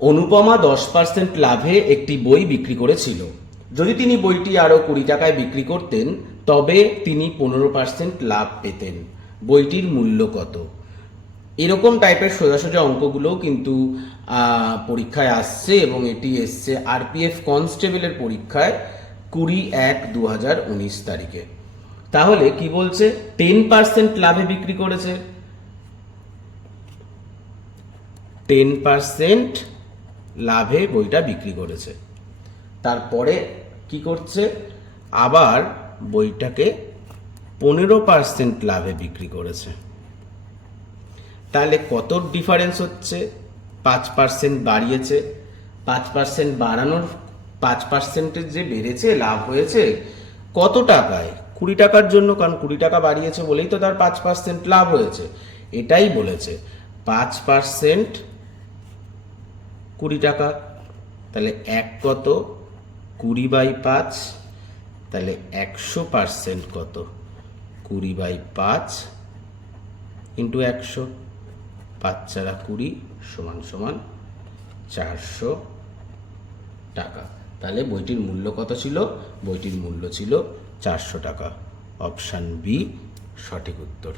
অনুপমা 10% লাভে একটি বই বিক্রি করেছিল। যদি তিনি বইটি আরও 20 টাকায় বিক্রি করতেন তবে তিনি 15% লাভ পেতেন। বইটির মূল্য কত? এরকম টাইপের সোজাসোজা অঙ্কগুলোও কিন্তু পরীক্ষায় আসছে, এবং এটি এসছে আরপিএফ কনস্টেবলের পরীক্ষায় 20/1/2019 তারিখে। তাহলে কি বলছে? 10% লাভে বিক্রি করেছে, 10% লাভে বইটা বিক্রি করেছে। তারপরে কি করছে? আবার বইটাকে 15% লাভে বিক্রি করেছে। তাহলে কত ডিফারেন্স হচ্ছে? 5% বাড়িয়েছে। 5% বাড়ানোর 5%-এর যে বেড়েছে, লাভ হয়েছে কত টাকায়? 20 টাকার জন্য, কারণ 20 টাকা বাড়িয়েছে বলেই তো তার 5% লাভ হয়েছে। এটাই বলেছে 5% 20 টাকা। তাহলে এক কত? 20/5। তাহলে 100% কত? 20/5 ইন্টু 100। 5 চারা 20 সমান সমান 400 টাকা। তাহলে বইটির মূল্য কত ছিল? বইটির মূল্য ছিল 400 টাকা। অপশান বি সঠিক উত্তর।